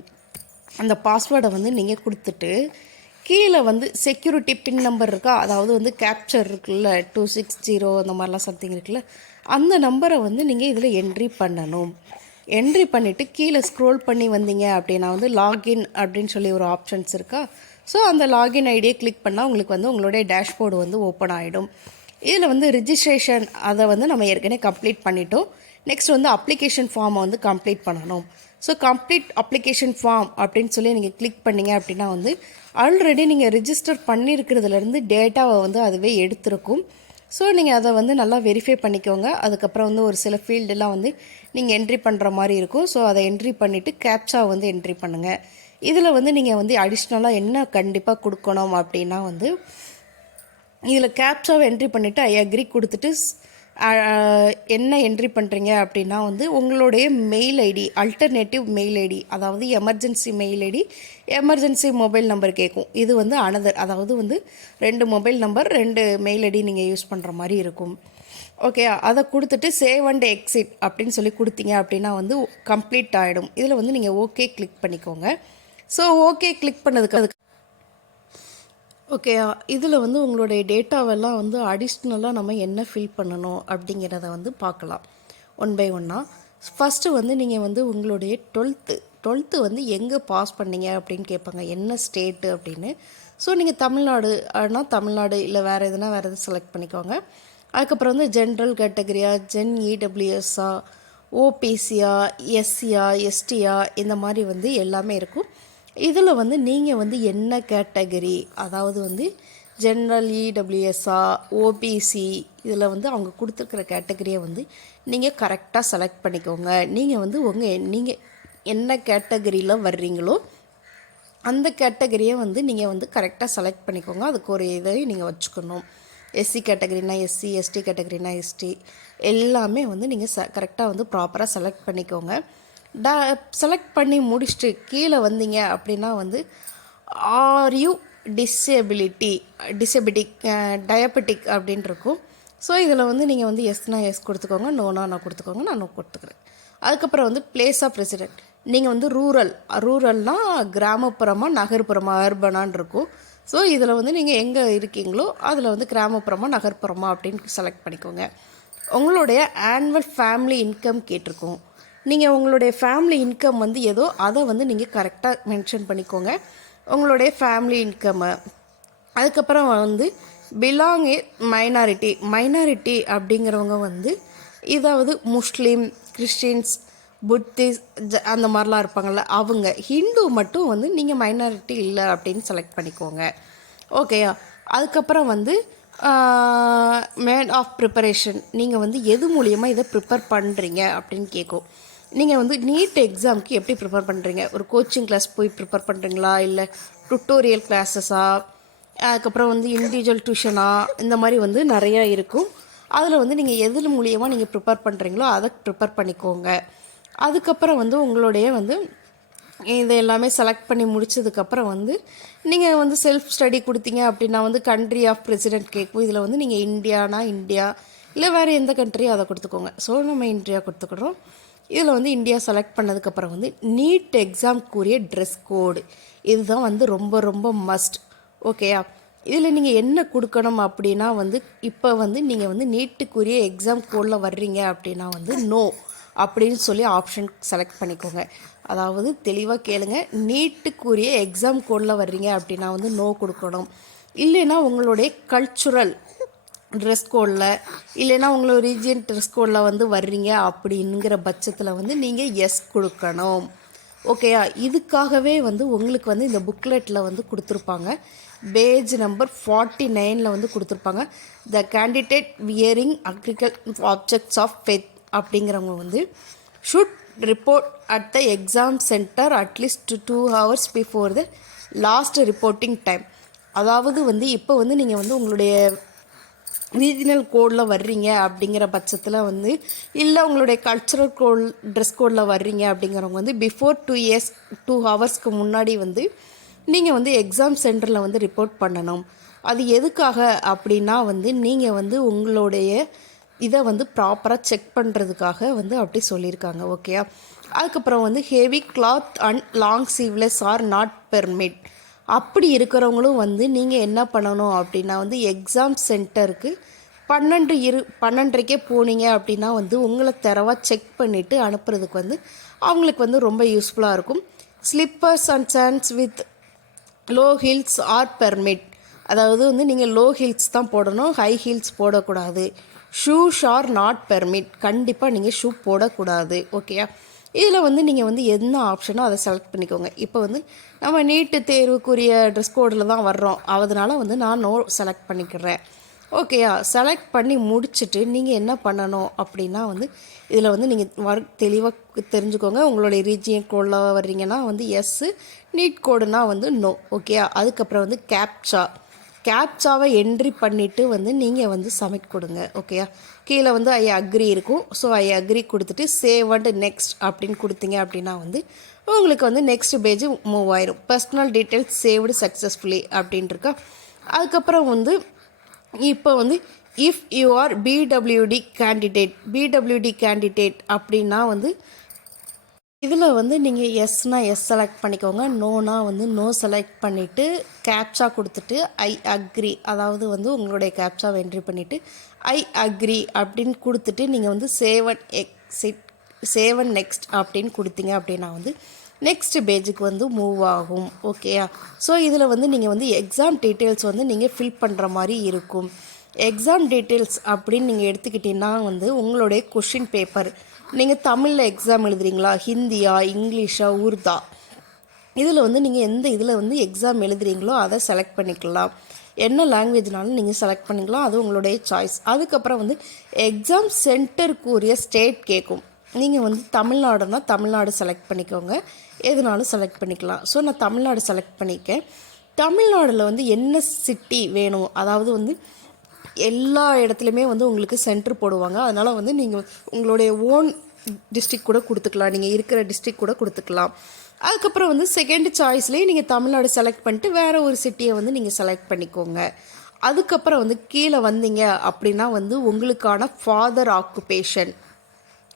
அந்த பாஸ்வேர்டை வந்து நீங்கள் கொடுத்துட்டு கீழே வந்து செக்யூரிட்டி பின் நம்பர் இருக்கா, அதாவது வந்து கேப்சர் இருக்குல்ல 260 அந்த மாதிரிலாம் சம்திங் இருக்குல்ல, அந்த நம்பரை வந்து நீங்கள் இதில் என்ட்ரி பண்ணணும். என்ட்ரி பண்ணிவிட்டு கீழே ஸ்க்ரோல் பண்ணி வந்தீங்க அப்படின்னா வந்து லாகின் அப்படின்னு சொல்லி ஒரு ஆப்ஷன்ஸ் இருக்கா. ஸோ அந்த லாகின் ஐடியை கிளிக் பண்ணால் உங்களுக்கு வந்து உங்களுடைய டேஷ்போர்டு வந்து ஓப்பன் ஆகிடும். இதில் வந்து ரிஜிஸ்ட்ரேஷன் அதை வந்து நம்ம ஏற்கனவே கம்ப்ளீட் பண்ணிட்டோம். நெக்ஸ்ட் வந்து அப்ளிகேஷன் ஃபார்மை வந்து கம்ப்ளீட் பண்ணணும். ஸோ கம்ப்ளீட் அப்ளிகேஷன் ஃபார்ம் அப்படின்னு சொல்லி நீங்கள் கிளிக் பண்ணிங்க அப்படின்னா வந்து ஆல்ரெடி நீங்கள் ரிஜிஸ்டர் பண்ணியிருக்கிறதுலேருந்து டேட்டாவை வந்து அதுவே எடுத்திருக்கும். ஸோ நீங்கள் அதை வந்து நல்லா வெரிஃபை பண்ணிக்கோங்க. அதுக்கப்புறம் வந்து ஒரு சில ஃபீல்டெல்லாம் வந்து நீங்கள் என்ட்ரி பண்ணுற மாதிரி இருக்கும். ஸோ அதை என்ட்ரி பண்ணிவிட்டு கேப்சா வந்து என்ட்ரி பண்ணுங்கள். இதில் வந்து நீங்கள் வந்து அடிஷ்னலாக என்ன கண்டிப்பாக கொடுக்கணும் அப்படின்னா வந்து இதில் கேப்சாவை என்ட்ரி பண்ணிவிட்டு ஐ அக்ரி கொடுத்துட்டு என்ன என்ட்ரி பண்ணுறீங்க அப்படின்னா வந்து உங்களுடைய mail ID, alternative mail ID, அதாவது emergency mail ID, emergency mobile number கேட்கும். இது வந்து அனதர், அதாவது வந்து 2 மொபைல் நம்பர் 2 மெயில் ஐடி நீங்கள் யூஸ் பண்ணுற மாதிரி இருக்கும். ஓகே, அதை கொடுத்துட்டு சேவ் அண்ட் எக்ஸிட் அப்படின்னு சொல்லி கொடுத்தீங்க அப்படின்னா வந்து கம்ப்ளீட் ஆகிடும். இதில் வந்து நீங்கள் ஓகே கிளிக் பண்ணிக்கோங்க. ஸோ ஓகே கிளிக் பண்ணதுக்கு ஓகேயா, இதில் வந்து உங்களுடைய டேட்டாவெல்லாம் வந்து அடிஷ்னலாக நம்ம என்ன ஃபில் பண்ணணும் அப்படிங்கிறத வந்து பார்க்கலாம் ஒன் பை ஒன்னாக. ஃபஸ்ட்டு வந்து நீங்கள் வந்து உங்களுடைய டுவெல்த்து வந்து எங்கே பாஸ் பண்ணீங்க அப்படின்னு கேட்பாங்க, என்ன ஸ்டேட்டு அப்படின்னு. ஸோ நீங்கள் தமிழ்நாடு ஆனால் தமிழ்நாடு, இல்லை வேறு எதுனா வேறு எது செலக்ட் பண்ணிக்கோங்க. அதுக்கப்புறம் வந்து ஜென்ரல் கேட்டகரியா, ஜென் இடபிள்யூஎஸ்ஸா, ஓபிசியா, எஸ்சியா, எஸ்டியா, இந்த மாதிரி வந்து எல்லாமே இருக்கும். இதில் வந்து நீங்கள் வந்து என்ன கேட்டகரி, அதாவது வந்து ஜென்ரல் இடபிள்யூஎஸ்ஸா, ஓபிசி, இதில் வந்து அவங்க கொடுத்துருக்குற கேட்டகரியை வந்து நீங்கள் கரெக்டாக செலக்ட் பண்ணிக்கோங்க. நீங்கள் வந்து நீங்கள் என்ன கேட்டகரியில் வர்றீங்களோ அந்த கேட்டகரியை வந்து நீங்கள் வந்து கரெக்டாக செலக்ட் பண்ணிக்கோங்க. அதுக்கு ஒரு இதை நீங்கள் வச்சுக்கணும். எஸ்சி கேட்டகரினா எஸ்சி, எஸ்டி கேட்டகரினா எஸ்டி, எல்லாமே வந்து நீங்கள் கரெக்டாக வந்து ப்ராப்பராக செலக்ட் பண்ணிக்கோங்க. செலக்ட் பண்ணி முடிச்சுட்டு கீழே வந்தீங்க அப்படின்னா வந்து ஆர் யூ டயபெட்டிக் அப்படின்னு இருக்கும். ஸோ இதில் வந்து நீங்கள் வந்து எஸ்னா எஸ் கொடுத்துக்கோங்க, நோனா நான் கொடுத்துக்கோங்க, நான் நோ கொடுத்துக்கிறேன். அதுக்கப்புறம் வந்து பிளேஸ் ஆஃப் ரெசிடென்ட், நீங்கள் வந்து ரூரல்னால் கிராமப்புறமாக நகர்ப்புறமாக அர்பனான் இருக்கும். ஸோ இதில் வந்து நீங்கள் எங்கே இருக்கீங்களோ அதில் வந்து கிராமப்புறமாக நகர்ப்புறமாக அப்படின்னு செலக்ட் பண்ணிக்கோங்க. உங்களுடைய ஆனுவல் ஃபேமிலி இன்கம் கேட்டிருக்கோம். நீங்கள் உங்களுடைய ஃபேமிலி இன்கம் வந்து ஏதோ அதை வந்து நீங்கள் கரெக்டாக மென்ஷன் பண்ணிக்கோங்க, உங்களுடைய ஃபேமிலி இன்கம்மை. அதுக்கப்புறம் வந்து பிலாங் மைனாரிட்டி அப்படிங்கிறவங்க வந்து இதாவது முஸ்லீம், கிறிஸ்டின்ஸ், புத்திஸ்ட் அந்த மாதிரிலாம் இருப்பாங்கள்ல அவங்க. ஹிந்து மட்டும் வந்து நீங்கள் மைனாரிட்டி இல்லை அப்படின்னு செலக்ட் பண்ணிக்கோங்க. ஓகேயா, அதுக்கப்புறம் வந்து மேட் ஆஃப் ப்ரிப்பரேஷன், நீங்கள் வந்து எது மூலியமாக இதை ப்ரிப்பேர் பண்ணுறீங்க அப்படின்னு கேட்கும். நீங்கள் வந்து நீட் எக்ஸாமுக்கு எப்படி ப்ரிப்பேர் பண்ணுறீங்க, ஒரு கோச்சிங் கிளாஸ் போய் ப்ரிப்பேர் பண்ணுறீங்களா, இல்லை டுட்டோரியல் கிளாஸஸா, அதுக்கப்புறம் வந்து இண்டிவிஜுவல் டியூஷனா, இந்த மாதிரி வந்து நிறையா இருக்கும். அதில் வந்து நீங்கள் எதில் மூலியமாக நீங்கள் ப்ரிப்பேர் பண்ணுறீங்களோ அதை ப்ரிப்பேர் பண்ணிக்கோங்க. அதுக்கப்புறம் வந்து உங்களுடைய வந்து இது எல்லாமே செலக்ட் பண்ணி முடிச்சதுக்கப்புறம் வந்து நீங்கள் வந்து செல்ஃப் ஸ்டடி கொடுத்தீங்க அப்படின்னா வந்து கண்ட்ரி ஆஃப் பிரசிடென்ட் கேட்கும். இதில் வந்து நீங்கள் இந்தியானா இந்தியா, இல்லை வேறு எந்த கண்ட்ரியோ அதை கொடுத்துக்கோங்க. ஸோ நம்ம இந்தியா கொடுத்துக்கிறோம். இதில் வந்து இந்தியா செலக்ட் பண்ணதுக்கப்புறம் வந்து நீட் எக்ஸாம்க்குரிய ட்ரெஸ் கோடு இதுதான் வந்து ரொம்ப ரொம்ப மஸ்ட். ஓகேயா? இதில் நீங்கள் என்ன கொடுக்கணும் அப்படின்னா வந்து இப்போ வந்து நீங்கள் வந்து நீட்டுக்குரிய எக்ஸாம் கோடில் வர்றீங்க அப்படின்னா வந்து நோ அப்படின்னு சொல்லி ஆப்ஷன் செலக்ட் பண்ணிக்கோங்க. அதாவது தெளிவாக கேளுங்க, நீட்டுக்குரிய எக்ஸாம் கோடில் வர்றீங்க அப்படின்னா வந்து நோ கொடுக்கணும். இல்லைன்னா உங்களுடைய கல்ச்சுரல் ட்ரெஸ் கோடில், இல்லைன்னா உங்களோட ரீஜியன் ட்ரெஸ் கோடில் வந்து வர்றீங்க அப்படிங்கிற பட்சத்தில் வந்து நீங்கள் எஸ் கொடுக்கணும். ஓகேயா? இதுக்காகவே வந்து உங்களுக்கு வந்து இந்த புக்லெட்டில் வந்து கொடுத்துருப்பாங்க. பேஜ் நம்பர் 49 வந்து கொடுத்துருப்பாங்க. த கேண்டிடேட் வியரிங் அக்ரிகல் ஆப்ஜெக்ட்ஸ் ஆஃப் ஃபெத் அப்படிங்கிறவங்க வந்து should report at the exam centre at least 2 hours before the last reporting time. அதாவது வந்து இப்போ வந்து நீங்கள் வந்து உங்களுடைய ரீஜினல் கோடில் வர்றீங்க அப்படிங்கிற பட்சத்தில் வந்து, இல்லை உங்களுடைய கல்ச்சுரல் கோட் ட்ரெஸ் கோடில் வர்றீங்க அப்படிங்கிறவங்க வந்து பிஃபோர் 2 ஹவர்ஸ்க்கு முன்னாடி வந்து நீங்கள் வந்து எக்ஸாம் சென்டரில் வந்து ரிப்போர்ட் பண்ணணும். அது எதுக்காக அப்படின்னா வந்து நீங்கள் வந்து உங்களுடைய இதை வந்து ப்ராப்பராக செக் பண்ணுறதுக்காக வந்து அப்படி சொல்லியிருக்காங்க. ஓகேயா? அதுக்கப்புறம் வந்து heavy cloth and long sleeveless are not permit. அப்படி இருக்கிறவங்களும் வந்து நீங்கள் என்ன பண்ணணும் அப்படின்னா வந்து எக்ஸாம் சென்டருக்கு 12:30 போனீங்க அப்படின்னா வந்து உங்களை தரவாக செக் பண்ணிவிட்டு அனுப்புறதுக்கு வந்து அவங்களுக்கு வந்து ரொம்ப யூஸ்ஃபுல்லாக இருக்கும். Slippers and sandals with low heels are permit. அதாவது வந்து நீங்கள் லோ ஹீல்ஸ் தான் போடணும், ஹை ஹீல்ஸ் போடக்கூடாது. Shoes are not permit. கண்டிப்பாக நீங்கள் ஷூ போடக்கூடாது. ஓகேயா? இதில் வந்து நீங்கள் வந்து என்ன ஆப்ஷனோ அதை செலக்ட் பண்ணிக்கோங்க. இப்போ வந்து நம்ம நீட்டு தேர்வுக்குரிய ட்ரெஸ் கோடில் தான் வர்றோம், அதனால் வந்து நான் நோ செலக்ட் பண்ணிக்கிறேன். ஓகேயா? செலக்ட் பண்ணி முடிச்சுட்டு நீங்கள் என்ன பண்ணணும் அப்படின்னா வந்து இதில் வந்து நீங்கள் தெளிவாக தெரிஞ்சுக்கோங்க. உங்களுடைய ரீஜியன் கோடில் வர்றீங்கன்னா வந்து எஸ்ஸு, நீட் கோடுனா வந்து நோ. ஓகேயா? அதுக்கப்புறம் வந்து கேப்சாவை என்ட்ரி பண்ணிவிட்டு வந்து நீங்கள் வந்து சப்மிட் கொடுங்க. ஓகேயா? கீழே வந்து ஐ அக்ரி இருக்கும். ஸோ ஐ அக்ரி கொடுத்துட்டு சேவ் அண்ட் நெக்ஸ்ட் அப்படின்னு கொடுத்தீங்க அப்படின்னா வந்து உங்களுக்கு வந்து நெக்ஸ்ட் பேஜ் மூவ் ஆயிரும். பர்சனல் டீட்டெயில்ஸ் சேவ்டு சக்ஸஸ்ஃபுல்லி அப்படின்ட்டு இருக்கா. அதுக்கப்புறம் வந்து இப்போ வந்து if you are PWD candidate அப்படின்னா வந்து இதில் வந்து நீங்கள் எஸ்னா எஸ் செலக்ட் பண்ணிக்கோங்க, நோனா வந்து நோ செலக்ட் பண்ணிவிட்டு கேப்சா கொடுத்துட்டு ஐ அக்ரி, அதாவது வந்து உங்களுடைய கேப்சாவை என்ட்ரி பண்ணிவிட்டு ஐ அக்ரி அப்படின்னு கொடுத்துட்டு நீங்கள் வந்து சேவ் அண்ட் நெக்ஸ்ட் அப்படின்னு கொடுத்தீங்க அப்படின்னா வந்து நெக்ஸ்ட் பேஜுக்கு வந்து மூவ் ஆகும். ஓகேயா? ஸோ இதில் வந்து நீங்கள் வந்து எக்ஸாம் டீட்டெயில்ஸ் வந்து நீங்கள் ஃபில் பண்ணுற மாதிரி இருக்கும். எக்ஸாம் டீட்டெயில்ஸ் அப்படின்னு நீங்கள் எடுத்துக்கிட்டிங்கன்னா வந்து உங்களுடைய கொஷின் பேப்பர், நீங்கள் தமிழில் எக்ஸாம் எழுதுறீங்களா, ஹிந்தியா, இங்கிலீஷா, உருதா, இதில் வந்து நீங்கள் எந்த இதில் வந்து எக்ஸாம் எழுதுறீங்களோ அதை செலக்ட் பண்ணிக்கலாம். என்ன லாங்குவேஜ்னாலும் நீங்கள் செலக்ட் பண்ணிக்கலாம், அது உங்களுடைய சாய்ஸ். அதுக்கப்புறம் வந்து எக்ஸாம் சென்டருக்குரிய ஸ்டேட் கேட்கும். நீங்கள் வந்து தமிழ்நாடுனா தமிழ்நாடு செலக்ட் பண்ணிக்கோங்க, எதுனாலும் செலக்ட் பண்ணிக்கலாம். ஸோ நான் தமிழ்நாடு செலக்ட் பண்ணிக்கேன். தமிழ்நாடில் வந்து என்ன சிட்டி வேணும், அதாவது வந்து எல்லா இடத்துலையுமே வந்து உங்களுக்கு சென்டர் போடுவாங்க. அதனால் வந்து நீங்கள் உங்களுடைய ஓன் டிஸ்ட்ரிக் கூட கொடுத்துக்கலாம், நீங்கள் இருக்கிற டிஸ்ட்ரிக் கூட கொடுத்துக்கலாம். அதுக்கப்புறம் வந்து செகண்ட் சாய்ஸ்லேயே நீங்கள் தமிழ்நாடு செலக்ட் பண்ணிட்டு வேறு ஒரு சிட்டியை வந்து நீங்கள் செலக்ட் பண்ணிக்கோங்க. அதுக்கப்புறம் வந்து கீழே வந்தீங்க அப்படின்னா வந்து உங்களுக்கான ஃபாதர் ஆக்குபேஷன்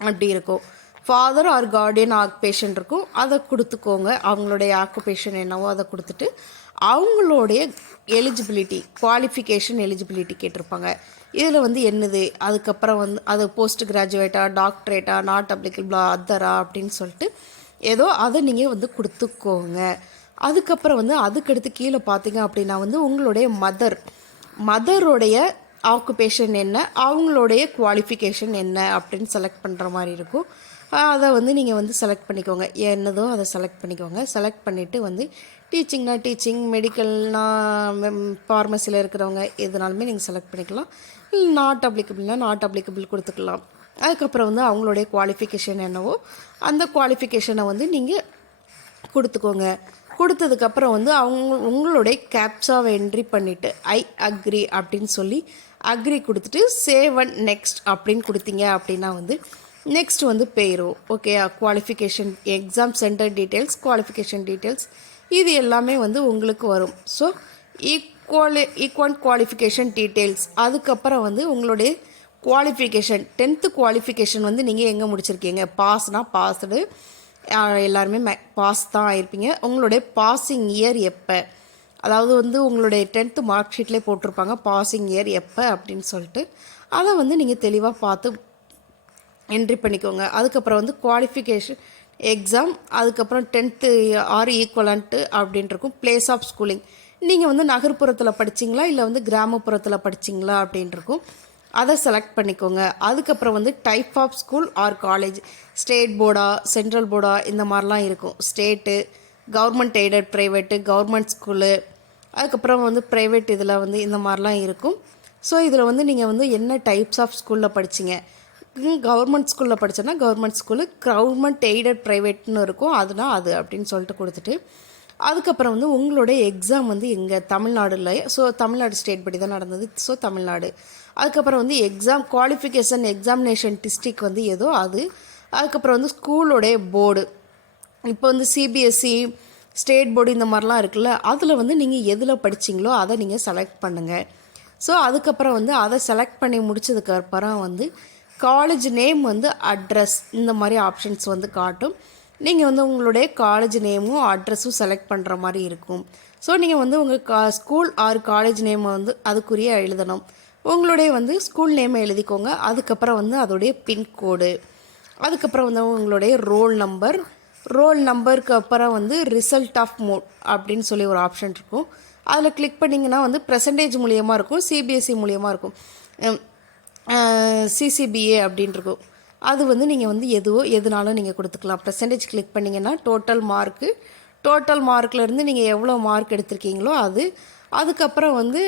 அப்படி இருக்கும், ஃபாதர் ஆர் கார்டியன் ஆக்குபேஷன் இருக்கும், அதை கொடுத்துக்கோங்க. அவங்களுடைய ஆக்குபேஷன் என்னவோ அதை கொடுத்துட்டு அவங்களுடைய எலிஜிபிலிட்டி, குவாலிஃபிகேஷன் எலிஜிபிலிட்டி கேட்டிருப்பாங்க. இதில் வந்து என்னது, அதுக்கப்புறம் வந்து அது போஸ்ட் கிராஜுவேட்டா, டாக்டரேட்டா, நாட் அப்ளிகபிளா, அதரா அப்படின்னு சொல்லிட்டு ஏதோ அதை நீங்கள் வந்து கொடுத்துக்கோங்க. அதுக்கப்புறம் வந்து அதுக்கடுத்து கீழே பார்த்தீங்க அப்படின்னா வந்து உங்களுடைய மதருடைய ஆக்குபேஷன் என்ன, அவங்களுடைய குவாலிஃபிகேஷன் என்ன அப்படின்னு செலக்ட் பண்ணுற மாதிரி இருக்கும். அதை வந்து நீங்கள் வந்து செலக்ட் பண்ணிக்கோங்க, என்னதோ அதை செலக்ட் பண்ணிக்கோங்க. செலக்ட் பண்ணிவிட்டு வந்து டீச்சிங்னா டீச்சிங், மெடிக்கல்னா ஃபார்மசியில் இருக்கிறவங்க எதுனாலுமே நீங்கள் செலக்ட் பண்ணிக்கலாம். இல்லை நாட் அப்ளிகபிள்னா நாட் அப்ளிகபிள் கொடுத்துக்கலாம். அதுக்கப்புறம் வந்து அவங்களுடைய குவாலிஃபிகேஷன் என்னவோ அந்த குவாலிஃபிகேஷனை வந்து நீங்கள் கொடுத்துக்கோங்க. கொடுத்ததுக்கப்புறம் வந்து உங்களுடைய கேப்சாவை என்ட்ரி பண்ணிவிட்டு ஐ அக்ரி அப்படின்னு சொல்லி அக்ரி கொடுத்துட்டு சேவ் அண்ட் நெக்ஸ்ட் அப்படின்னு கொடுத்தீங்க அப்படின்னா வந்து நெக்ஸ்ட் வந்து பேரோ. Okay, qualification exam centre details, qualification details இது எல்லாமே வந்து உங்களுக்கு வரும். ஸோ ஈக்குவல் குவாலிஃபிகேஷன் டீட்டெயில்ஸ், அதுக்கப்புறம் வந்து உங்களுடைய குவாலிஃபிகேஷன் 10th குவாலிஃபிகேஷன் வந்து நீங்கள் எங்கே முடிச்சிருக்கீங்க. பாஸ்னால் பாஸ்டு, எல்லாருமே பாஸ் தான் ஆயிருப்பீங்க. உங்களுடைய பாசிங் இயர் எப்போ, அதாவது வந்து உங்களுடைய 10th மார்க் ஷீட்லேயே போட்டிருப்பாங்க பாசிங் இயர் எப்போ அப்படின்னு சொல்லிட்டு, அதை வந்து நீங்கள் தெளிவாக பார்த்து என்ட்ரி பண்ணிக்கோங்க. அதுக்கப்புறம் வந்து குவாலிஃபிகேஷன் எக்ஸாம், அதுக்கப்புறம் 10th ஆர் ஈக்குவலண்ட்டு அப்படின்ட்டு இருக்கும். பிளேஸ் ஆஃப் ஸ்கூலிங், நீங்கள் வந்து நகர்ப்புறத்தில் படிச்சிங்களா இல்லை வந்து கிராமப்புறத்தில் படிச்சிங்களா அப்படின்ட்டு இருக்கும். அதை செலக்ட் பண்ணிக்கோங்க. அதுக்கப்புறம் வந்து type of school or college, state போர்டா சென்ட்ரல் போர்டா இந்த மாதிரிலாம் இருக்கும். State, government aided private, government school, அதுக்கப்புறம் வந்து ப்ரைவேட் இதில் வந்து இந்த மாதிரிலாம் இருக்கும். ஸோ இதில் வந்து நீங்கள் வந்து என்ன டைப்ஸ் ஆஃப் ஸ்கூலில் படிச்சிங்க. கவர்மெண்ட் ஸ்கூலில் படித்தோன்னா கவர்மெண்ட் ஸ்கூலு, கவர்மெண்ட் எய்டட் ப்ரைவேட்னு இருக்கும், அதுனா அது அப்படின்னு சொல்லிட்டு கொடுத்துட்டு, அதுக்கப்புறம் வந்து உங்களுடைய எக்ஸாம் வந்து எங்கே தமிழ்நாடுல, ஸோ தமிழ்நாடு ஸ்டேட் படி தான் நடந்தது, ஸோ தமிழ்நாடு. அதுக்கப்புறம் வந்து எக்ஸாம் குவாலிஃபிகேஷன் எக்ஸாமினேஷன் டிஸ்ட்ரிக் வந்து ஏதோ அது. அதுக்கப்புறம் வந்து ஸ்கூலோடைய போர்டு, இப்போ வந்து சிபிஎஸ்சி ஸ்டேட் போர்டு இந்த மாதிரிலாம் இருக்குல்ல, அதில் வந்து நீங்கள் எதில் படிச்சிங்களோ அதை நீங்கள் செலக்ட் பண்ணுங்கள். ஸோ அதுக்கப்புறம் வந்து அதை செலக்ட் பண்ணி முடிச்சதுக்கப்புறம் வந்து காலேஜ் நேம் வந்து அட்ரஸ் இந்த மாதிரி ஆப்ஷன்ஸ் வந்து காட்டும். நீங்கள் வந்து உங்களுடைய காலேஜ் நேமும் அட்ரஸும் செலக்ட் பண்ணுற மாதிரி இருக்கும். ஸோ நீங்கள் வந்து உங்கள் ஸ்கூல் ஆர் காலேஜ் நேமை வந்து அதுக்குரிய எழுதணும். உங்களுடைய வந்து ஸ்கூல் நேமை எழுதிக்கோங்க. அதுக்கப்புறம் வந்து அதோடைய பின்கோடு, அதுக்கப்புறம் வந்து உங்களுடைய ரோல் நம்பருக்கு அப்புறம் வந்து ரிசல்ட் ஆஃப் மோட் அப்படின்னு சொல்லி ஒரு ஆப்ஷன் இருக்கும். அதில் கிளிக் பண்ணிங்கன்னா வந்து பெர்சன்டேஜ் மூலியமாக இருக்கும், சிபிஎஸ்சி மூலியமாக இருக்கும், சிசிபிஏ அப்படின்னு இருக்கும். அது வந்து நீங்கள் வந்து எதுனாலும் நீங்கள் கொடுத்துக்கலாம். பெர்சன்டேஜ் கிளிக் பண்ணிங்கன்னா டோட்டல் மார்க்லேருந்து நீங்கள் எவ்வளோ மார்க் எடுத்திருக்கீங்களோ அது, அதுக்கப்புறம் வந்து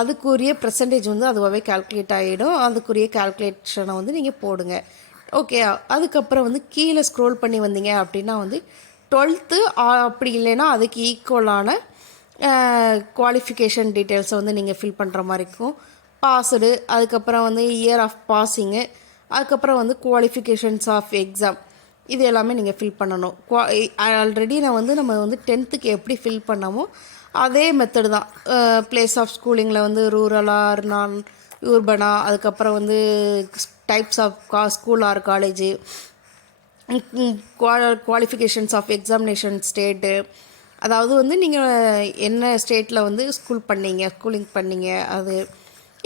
அதுக்குரிய பெர்சன்டேஜ் வந்து அதுவாகவே கால்குலேட் ஆகிடும். அதுக்குரிய கால்குலேஷனை வந்து நீங்கள் போடுங்க. ஓகே, அதுக்கப்புறம் வந்து கீழே ஸ்க்ரோல் பண்ணி வந்தீங்க அப்படின்னா வந்து 12th அப்படி இல்லைன்னா அதுக்கு ஈக்குவலான குவாலிஃபிகேஷன் டீட்டெயில்ஸை வந்து நீங்கள் ஃபில் பண்ணுற மாதிரி இருக்கும். பாஸ்டு, அதுக்கப்புறம் வந்து இயர் ஆஃப் பாஸிங்கு, அதுக்கப்புறம் வந்து குவாலிஃபிகேஷன்ஸ் ஆஃப் எக்ஸாம், இது எல்லாமே நீங்கள் ஃபில் பண்ணணும். ஆல்ரெடி நம்ம வந்து 10th எப்படி ஃபில் பண்ணமோ அதே மெத்தடு தான். பிளேஸ் ஆஃப் ஸ்கூலிங்கில் வந்து ரூரலாக நான் யூர்பனா, அதுக்கப்புறம் வந்து types of school or college, qualifications of examination state, அதாவது வந்து நீங்கள் என்ன ஸ்டேட்டில் வந்து ஸ்கூலிங் பண்ணீங்க அது,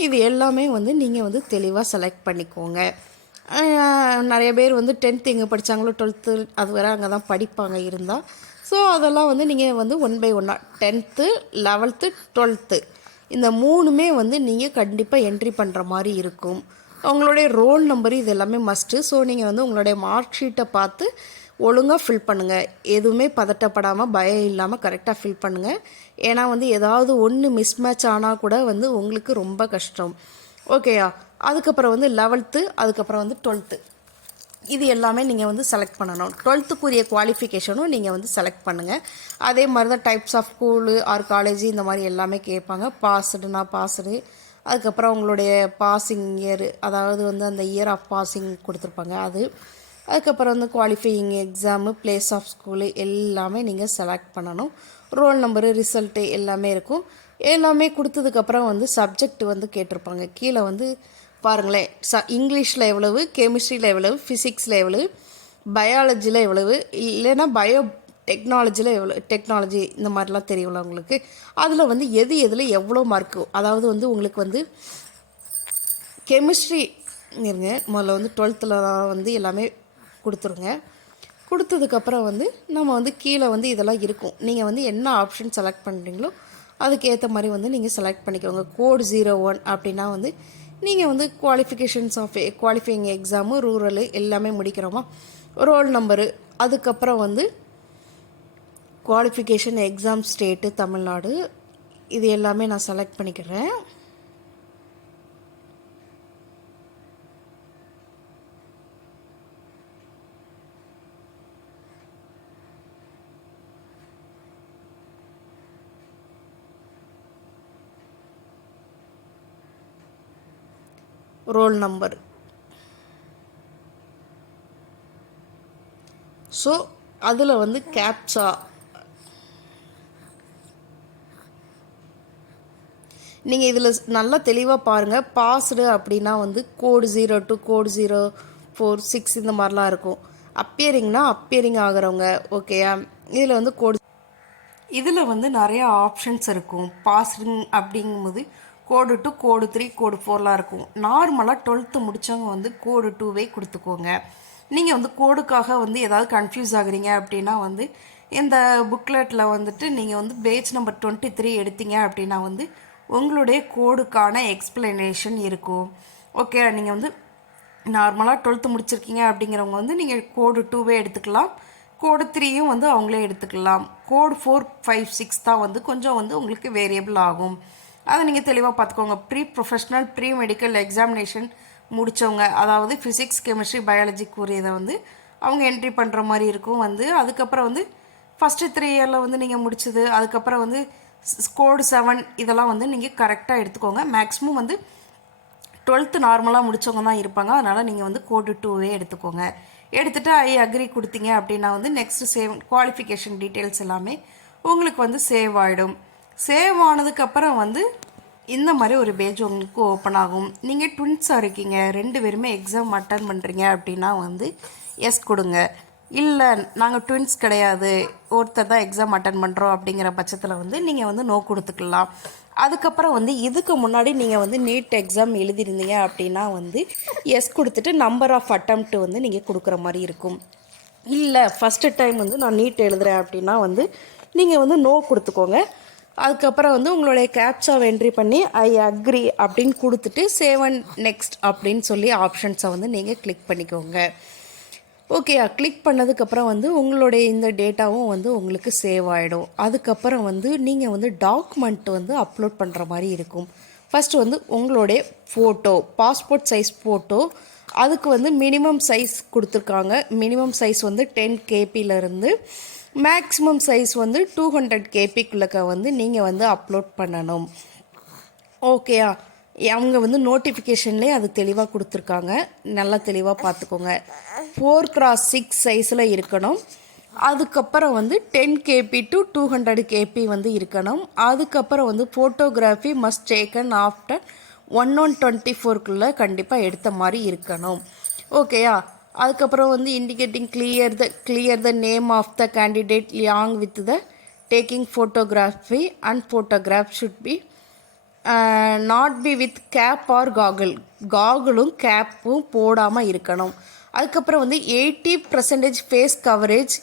இது எல்லாமே வந்து நீங்கள் வந்து தெளிவாக செலக்ட் பண்ணிக்கோங்க. நிறைய பேர் வந்து 10th எங்கே படித்தாங்களோ 12th அது வரை அங்கே தான் படிப்பாங்க இருந்தால். ஸோ அதெல்லாம் வந்து நீங்கள் வந்து 1 by 1 10th 11th 12th இந்த 3மே வந்து நீங்கள் கண்டிப்பாக என்ட்ரி பண்ணுற மாதிரி இருக்கும். உங்களுடைய ரோல் நம்பர் இது எல்லாமே மஸ்ட்டு. ஸோ நீங்கள் வந்து உங்களுடைய மார்க் ஷீட்டை பார்த்து ஒழுங்காக ஃபில் பண்ணுங்கள். எதுவுமே பதட்டப்படாமல் பயம் இல்லாமல் கரெக்டாக ஃபில் பண்ணுங்கள். ஏன்னா வந்து ஏதாவது ஒன்று மிஸ்மேட்ச் ஆனால் கூட வந்து உங்களுக்கு ரொம்ப கஷ்டம். ஓகேயா, அதுக்கப்புறம் வந்து 11th, அதுக்கப்புறம் வந்து 12th இது எல்லாமே நீங்கள் வந்து செலக்ட் பண்ணணும். 12th குவாலிஃபிகேஷனும் நீங்கள் வந்து செலக்ட் பண்ணுங்கள். அதே மாதிரி தான் types of school or college இந்த மாதிரி எல்லாமே கேட்பாங்க. பாஸ்டுனா பாஸ்டு, அதுக்கப்புறம் உங்களுடைய பாசிங் இயர், அதாவது வந்து அந்த இயர் ஆஃப் பாசிங் கொடுத்துருப்பாங்க அது, அதுக்கப்புறம் வந்து qualifying exam, place of school எல்லாமே நீங்கள் செலக்ட் பண்ணணும். ரோல் நம்பரு, ரிசல்ட்டு எல்லாமே இருக்கும். எல்லாமே கொடுத்ததுக்கப்புறம் வந்து சப்ஜெக்ட் வந்து கேட்டிருப்பாங்க. கீழே வந்து பாருங்களேன், இங்கிலீஷில் எவ்வளவு, கெமிஸ்ட்ரியில் எவ்வளவு, ஃபிசிக்ஸில் எவ்வளவு, பயாலஜியில் எவ்வளவு, இல்லைன்னா டெக்னாலஜியில் எவ்வளோ, டெக்னாலஜி இந்த மாதிரிலாம் தெரியும்ல உங்களுக்கு. அதில் வந்து எதில் எவ்வளோ மார்க்கு, அதாவது வந்து உங்களுக்கு வந்து கெமிஸ்ட்ரி இருங்க முதல்ல வந்து 12th வந்து எல்லாமே கொடுத்துருங்க. கொடுத்ததுக்கப்புறம் வந்து நம்ம வந்து கீழே வந்து இதெல்லாம் இருக்கும். நீங்கள் வந்து என்ன ஆப்ஷன் செலக்ட் பண்ணுறீங்களோ அதுக்கேற்ற மாதிரி வந்து நீங்கள் செலக்ட் பண்ணிக்கோங்க. கோட் 01 அப்படின்னா வந்து நீங்கள் வந்து குவாலிஃபிகேஷன்ஸ் ஆஃப் குவாலிஃபையிங் எக்ஸாமு, ரூரலு எல்லாமே முடிக்கிறோமா, ரோல் நம்பரு, அதுக்கப்புறம் வந்து குவாலிஃபிகேஷன் எக்ஸாம் ஸ்டேட்டு தமிழ்நாடு, இது எல்லாமே நான் செலக்ட் பண்ணிக்கிறேன். ரோல் நம்பர் ஸோ அதில் வந்து கேப்சா நீங்கள் இதில் நல்லா தெளிவாக பாருங்கள். பாஸ்டு அப்படின்னா வந்து கோடு 02 கோடு 046 இந்த மாதிரிலாம் இருக்கும். அப்பியரிங்னா அப்பியரிங் ஆகிறவங்க, ஓகேயா. இதில் வந்து கோடு, இதில் வந்து நிறையா ஆப்ஷன்ஸ் இருக்கும். பாஸ்டிங் அப்படிங்கும்போது கோடு 2 கோடு 3 கோடு 4லாம் இருக்கும். நார்மலாக 12th முடித்தவங்க வந்து கோடு 2வே கொடுத்துக்கோங்க. நீங்கள் வந்து கோடுக்காக வந்து ஏதாவது கன்ஃபியூஸ் ஆகுறீங்க அப்படின்னா வந்து இந்த புக்லெட்டில் வந்துட்டு நீங்கள் வந்து பேஜ் நம்பர் 23 எடுத்தீங்க அப்படின்னா வந்து உங்களுடைய கோடுக்கான எக்ஸ்பிளனேஷன் இருக்கும். ஓகே, நீங்கள் வந்து நார்மலாக 12th முடிச்சிருக்கீங்க அப்படிங்கிறவங்க வந்து நீங்கள் கோடு 2வே எடுத்துக்கலாம். கோடு 3யும் வந்து அவங்களே எடுத்துக்கலாம். கோடு 4, 5, 6 தான் வந்து கொஞ்சம் வந்து உங்களுக்கு வேரியபிள் ஆகும். அதை நீங்கள் தெளிவாக பார்த்துக்கோங்க. Pre professional pre medical examination முடித்தவங்க, அதாவது ஃபிசிக்ஸ் கெமிஸ்ட்ரி பயாலஜி கூறியதை வந்து அவங்க என்ட்ரி பண்ணுற மாதிரி இருக்கும். வந்து அதுக்கப்புறம் வந்து ஃபஸ்ட்டு 3 இயரில் வந்து நீங்கள் முடிச்சது, அதுக்கப்புறம் வந்து கோடு 7 இதெல்லாம் வந்து நீங்கள் கரெக்டாக எடுத்துக்கோங்க. மேக்ஸிமம் வந்து 12th நார்மலாக முடித்தவங்க தான் இருப்பாங்க. அதனால் நீங்கள் வந்து கோடு 2வே எடுத்துக்கோங்க. எடுத்துகிட்டு ஐ அக்ரி கொடுத்தீங்க அப்படின்னா வந்து நெக்ஸ்ட்டு சேவ் குவாலிஃபிகேஷன் டீட்டெயில்ஸ் எல்லாமே உங்களுக்கு வந்து சேவ் ஆகிடும். சேவ் ஆனதுக்கப்புறம் வந்து இந்த மாதிரி ஒரு பேஜ் உங்களுக்கு ஓப்பன் ஆகும். நீங்கள் ட்வின்ஸாக இருக்கீங்க, 2 பேருமே எக்ஸாம் அட்டன் பண்ணுறீங்க அப்படின்னா வந்து எஸ் கொடுங்க. இல்லை நாங்கள் ட்வின்ஸ் கிடையாது, ஒருத்தர் தான் எக்ஸாம் அட்டன் பண்ணுறோம் அப்படிங்கிற பட்சத்தில் வந்து நீங்கள் வந்து நோ கொடுத்துக்கலாம். அதுக்கப்புறம் வந்து இதுக்கு முன்னாடி நீங்கள் வந்து நீட் எக்ஸாம் எழுதியிருந்தீங்க அப்படின்னா வந்து எஸ் கொடுத்துட்டு நம்பர் ஆஃப் அட்டம்ப்ட் வந்து நீங்கள் கொடுக்குற மாதிரி இருக்கும். இல்லை ஃபஸ்ட்டு டைம் வந்து நான் நீட் எழுதுகிறேன் அப்படின்னா வந்து நீங்கள் வந்து நோ கொடுத்துக்கோங்க. அதுக்கப்புறம் வந்து உங்களுடைய கேப்சாவை என்ட்ரி பண்ணி ஐ அக்ரி அப்படின்னு கொடுத்துட்டு சேவ் அண்ட் நெக்ஸ்ட் அப்படின்னு சொல்லி ஆப்ஷன்ஸை வந்து நீங்கள் கிளிக் பண்ணிக்கோங்க. ஓகே, கிளிக் பண்ணதுக்கப்புறம் வந்து உங்களுடைய இந்த டேட்டாவும் வந்து உங்களுக்கு சேவ் ஆகிடும். அதுக்கப்புறம் வந்து நீங்கள் வந்து டாக்குமெண்ட் வந்து அப்லோட் பண்ணுற மாதிரி இருக்கும். ஃபஸ்ட்டு வந்து உங்களுடைய ஃபோட்டோ, பாஸ்போர்ட் சைஸ் ஃபோட்டோ, அதுக்கு வந்து மினிமம் சைஸ் கொடுத்துருக்காங்க. மினிமம் சைஸ் வந்து 10 kbலேருந்து மேக்ஸிமம் சைஸ் வந்து 200 kbக்குள்ளக்க வந்து நீங்கள் வந்து அப்லோட் பண்ணணும். ஓகேயா, அவங்க வந்து நோட்டிஃபிகேஷன்லேயே அது தெளிவாக கொடுத்துருக்காங்க. நல்லா தெளிவாக பார்த்துக்கோங்க. 4x6 சைஸில் இருக்கணும். அதுக்கப்புறம் வந்து 10 kb to 200 kb வந்து இருக்கணும். அதுக்கப்புறம் வந்து ஃபோட்டோகிராஃபி மஸ்ட் டேக்கன் ஆஃப்டர் 1124க்குள்ளே கண்டிப்பாக எடுத்த மாதிரி இருக்கணும். ஓகேயா, அதுக்கப்புறம் வந்து indicating clear the name of the candidate long with the taking photography and photograph should be not be with cap or காகுலும் கேப்பும் போடாமல் இருக்கணும். அதுக்கப்புறம் வந்து 80% face coverage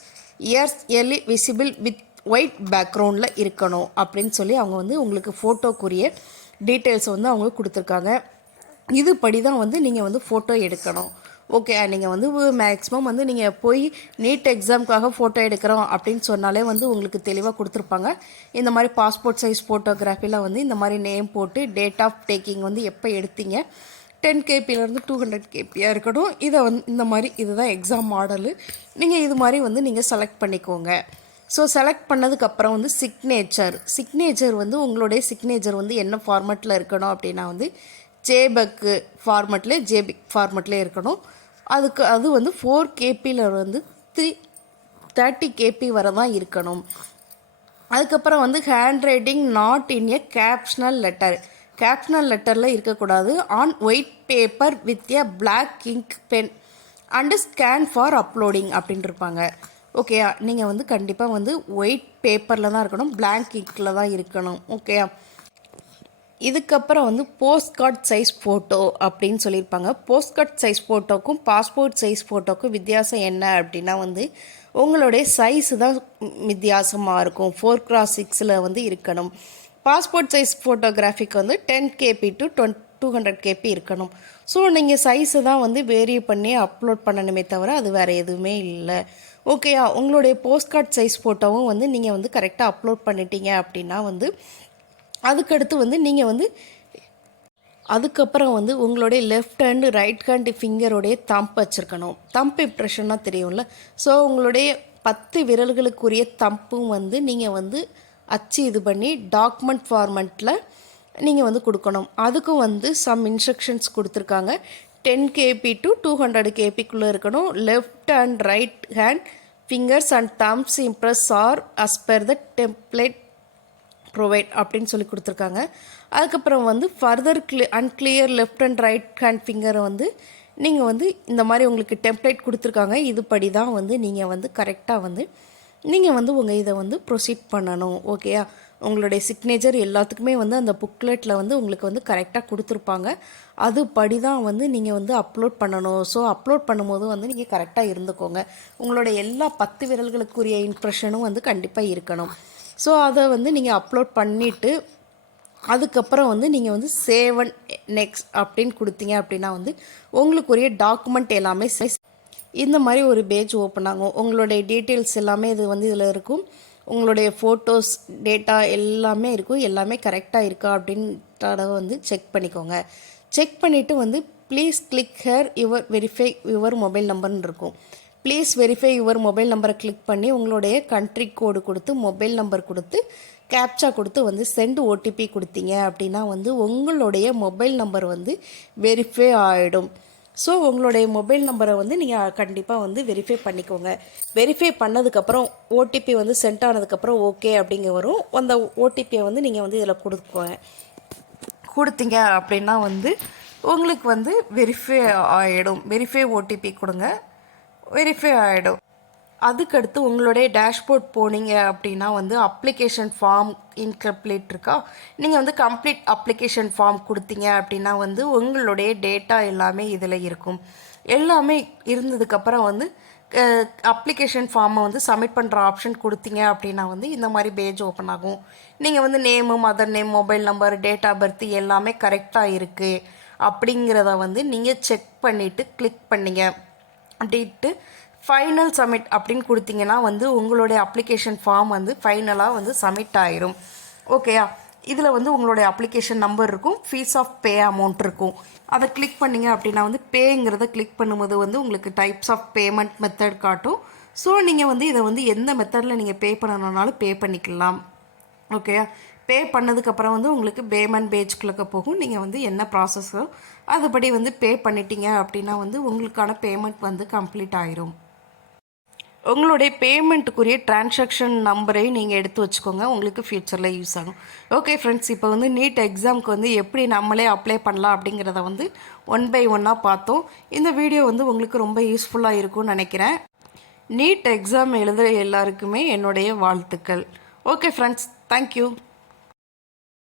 ears early visible with white பேக்ரவுண்டில் இருக்கணும் அப்படின்னு சொல்லி அவங்க வந்து உங்களுக்கு ஃபோட்டோக்குரிய டீட்டெயில்ஸை வந்து அவங்க கொடுத்துருக்காங்க. இதுபடி தான் வந்து நீங்கள் வந்து ஃபோட்டோ எடுக்கணும். ஓகே, நீங்கள் வந்து மேக்ஸிமம் வந்து நீங்கள் போய் நீட் எக்ஸாமுக்காக ஃபோட்டோ எடுக்கிறோம் அப்படின்னு சொன்னாலே வந்து உங்களுக்கு தெளிவாக கொடுத்துருப்பாங்க. இந்த மாதிரி பாஸ்போர்ட் சைஸ் ஃபோட்டோகிராஃபியில் வந்து இந்த மாதிரி நேம் போட்டு டேட் ஆஃப் டேக்கிங் வந்து எப்போ எடுத்தீங்க, 10 kbலேருந்து 200 kbயாக இருக்கணும். இதை வந்து இந்த மாதிரி இதுதான் எக்ஸாம் மாடலு. நீங்கள் இது மாதிரி வந்து நீங்கள் செலக்ட் பண்ணிக்கோங்க. ஸோ செலக்ட் பண்ணதுக்கப்புறம் வந்து சிக்னேச்சர் வந்து உங்களுடைய சிக்னேச்சர் வந்து என்ன ஃபார்மேட்டில் இருக்கணும் அப்படின்னா வந்து ஜேபக் ஃபார்மேட்லேயே இருக்கணும். அது வந்து 4 kbயில் வந்து 30 kb வரை தான் இருக்கணும். அதுக்கப்புறம் வந்து handwriting not in a capital லெட்டரில் இருக்கக்கூடாது. On white paper with a black ink pen and scan for uploading அப்படின்ட்டு இருப்பாங்க. ஓகேயா, நீங்கள் வந்து கண்டிப்பாக வந்து ஒயிட் பேப்பரில் தான் இருக்கணும், பிளாக் இங்கில் தான் இருக்கணும். ஓகேயா, இதுக்கப்புறம் வந்து போஸ்ட் கார்டு சைஸ் ஃபோட்டோ அப்படின்னு சொல்லியிருப்பாங்க. போஸ்ட் கார்டு சைஸ் ஃபோட்டோக்கும் பாஸ்போர்ட் சைஸ் ஃபோட்டோக்கும் வித்தியாசம் என்ன அப்படின்னா வந்து உங்களுடைய சைஸு தான் வித்தியாசமாக இருக்கும். 4x6 வந்து இருக்கணும். பாஸ்போர்ட் சைஸ் ஃபோட்டோகிராஃபிக்கு வந்து 10 kb to 200 kb இருக்கணும். ஸோ நீங்கள் சைஸு தான் வந்து வேரி பண்ணி அப்லோட் பண்ணணுமே தவிர அது வேறு எதுவுமே இல்லை. ஓகேயா, உங்களுடைய போஸ்ட் கார்டு சைஸ் ஃபோட்டோவும் வந்து நீங்கள் வந்து கரெக்டாக அப்லோட் பண்ணிட்டீங்க அப்படின்னா வந்து அதுக்கடுத்து வந்து நீங்கள் வந்து அதுக்கப்புறம் வந்து உங்களுடைய லெஃப்ட் ஹேண்டு ரைட் ஹேண்டு ஃபிங்கருடைய தம்ப் வச்சுருக்கணும். தம்ப் இம்ப்ரெஷன்னாக தெரியும்ல. ஸோ உங்களுடைய 10 விரல்களுக்குரிய தம்பும் வந்து நீங்கள் வந்து அச்சு இது பண்ணி டாக்குமெண்ட் ஃபார்மெட்டில் நீங்கள் வந்து கொடுக்கணும். அதுக்கும் வந்து சம் இன்ஸ்ட்ரக்ஷன்ஸ் கொடுத்துருக்காங்க. 10 kb to 200 kbக்குள்ளே இருக்கணும். Left and right hand fingers and thumbs impress are as per the template provide அப்படின்னு சொல்லி கொடுத்துருக்காங்க. அதுக்கப்புறம் வந்து further unclear left and right hand ஃபிங்கரை வந்து நீங்கள் வந்து இந்த மாதிரி உங்களுக்கு டெம்ப்ளேட் கொடுத்துருக்காங்க. இதுபடி தான் வந்து நீங்கள் வந்து கரெக்டாக வந்து நீங்கள் வந்து உங்கள் இதை வந்து ப்ரொசீட் பண்ணணும். ஓகேயா, உங்களுடைய சிக்னேச்சர் எல்லாத்துக்குமே வந்து அந்த புக்லெட்டில் வந்து உங்களுக்கு வந்து கரெக்டாக கொடுத்துருப்பாங்க. அதுபடி தான் வந்து நீங்கள் வந்து அப்லோட் பண்ணணும். ஸோ அப்லோட் பண்ணும்போது வந்து நீங்கள் கரெக்டாக இருந்துக்கோங்க. உங்களோட எல்லா 10 விரல்களுக்குரிய இம்ப்ரெஷனும் வந்து கண்டிப்பாக இருக்கணும். ஸோ அதை வந்து நீங்கள் அப்லோட் பண்ணிவிட்டு அதுக்கப்புறம் வந்து நீங்கள் வந்து சேவ் அண்ட் நெக்ஸ்ட் அப்படின்னு கொடுத்தீங்க அப்படின்னா வந்து உங்களுக்குரிய டாக்குமெண்ட் எல்லாமே இந்த மாதிரி ஒரு பேஜ் ஓப்பன் ஆகும். உங்களுடைய டீட்டெயில்ஸ் எல்லாமே இது வந்து இதில் இருக்கும். உங்களுடைய ஃபோட்டோஸ் டேட்டா எல்லாமே இருக்கும். எல்லாமே கரெக்டாக இருக்கா அப்படின்றத வந்து செக் பண்ணிக்கோங்க. செக் பண்ணிவிட்டு வந்து please click here verify your mobile நம்பர்னு இருக்கும். ப்ளீஸ் வெரிஃபை யுவர் மொபைல் நம்பரை கிளிக் பண்ணி உங்களுடைய கண்ட்ரி கோடு கொடுத்து மொபைல் நம்பர் கொடுத்து கேப்சா கொடுத்து வந்து சென்ட் ஓடிபி கொடுத்தீங்க அப்படின்னா வந்து உங்களுடைய மொபைல் நம்பர் வந்து வெரிஃபை ஆகிடும். ஸோ உங்களுடைய மொபைல் நம்பரை வந்து நீங்கள் கண்டிப்பாக வந்து வெரிஃபை பண்ணிக்கோங்க. வெரிஃபை பண்ணதுக்கப்புறம் ஓடிபி வந்து சென்ட் ஆனதுக்கப்புறம் ஓகே அப்படிங்க வரும். அந்த ஓடிபியை வந்து நீங்கள் வந்து இதில் கொடுத்தீங்க அப்படின்னா வந்து உங்களுக்கு வந்து வெரிஃபை ஆகிடும். வெரிஃபை ஓடிபி கொடுங்க, வெரிஃபை ஆகிடும். அதுக்கடுத்து உங்களுடைய டேஷ்போர்ட் போனீங்க அப்படின்னா வந்து அப்ளிகேஷன் ஃபார்ம் இன்கம்ப்ளீட் இருக்கா, நீங்கள் வந்து கம்ப்ளீட் அப்ளிகேஷன் ஃபார்ம் கொடுத்தீங்க அப்படின்னா வந்து உங்களுடைய டேட்டா எல்லாமே இதில் இருக்கும். எல்லாமே இருந்ததுக்கப்புறம் வந்து அப்ளிகேஷன் ஃபார்மை வந்து சப்மிட் பண்ணுற ஆப்ஷன் கொடுத்தீங்க அப்படின்னா வந்து இந்த மாதிரி பேஜ் ஓப்பன் ஆகும். நீங்கள் வந்து name, mother name, mobile number, date of birth எல்லாமே கரெக்டாக இருக்குது அப்படிங்கிறத வந்து நீங்கள் செக் பண்ணிவிட்டு கிளிக் பண்ணிங்க அப்படின்ட்டு ஃபைனல் சப்மிட் அப்படின்னு கொடுத்தீங்கன்னா வந்து உங்களுடைய அப்ளிகேஷன் ஃபார்ம் வந்து ஃபைனலாக வந்து சப்மிட் ஆயிரும். ஓகேயா, இதில் வந்து உங்களுடைய அப்ளிகேஷன் நம்பர் இருக்கும், ஃபீஸ் ஆஃப் பே அமௌண்ட் இருக்கும். அதை கிளிக் பண்ணிங்க அப்படின்னா வந்து பேங்கிறத கிளிக் பண்ணும்போது வந்து உங்களுக்கு டைப்ஸ் ஆஃப் பேமெண்ட் மெத்தட் காட்டும். ஸோ நீங்கள் வந்து இதை வந்து எந்த மெத்தடில் நீங்கள் பே பண்ணணுன்னாலும் பே பண்ணிக்கலாம். ஓகேயா, பே பண்ணதுக்கப்புறம் வந்து உங்களுக்கு பேமெண்ட் பேஜ்குள்ளே போகும். நீங்கள் வந்து என்ன ப்ராசஸோ அதுபடி வந்து பே பண்ணிட்டீங்க அப்படின்னா வந்து உங்களுக்கான பேமெண்ட் வந்து கம்ப்ளீட் ஆயிரும். உங்களுடைய பேமெண்ட்டுக்குரிய டிரான்சாக்ஷன் நம்பரையும் நீங்கள் எடுத்து வச்சுக்கோங்க, உங்களுக்கு ஃப்யூச்சரில் யூஸ் ஆகும். ஓகே ஃப்ரெண்ட்ஸ், இப்போ வந்து நீட் எக்ஸாமுக்கு வந்து எப்படி நம்மளே அப்ளை பண்ணலாம் அப்படிங்கிறத வந்து 1 by 1 பார்த்தோம். இந்த வீடியோ வந்து உங்களுக்கு ரொம்ப யூஸ்ஃபுல்லாக இருக்கும்னு நினைக்கிறேன். நீட் எக்ஸாம் எழுதுகிற எல்லாருக்குமே என்னுடைய வாழ்த்துக்கள். Okay friends, thank you.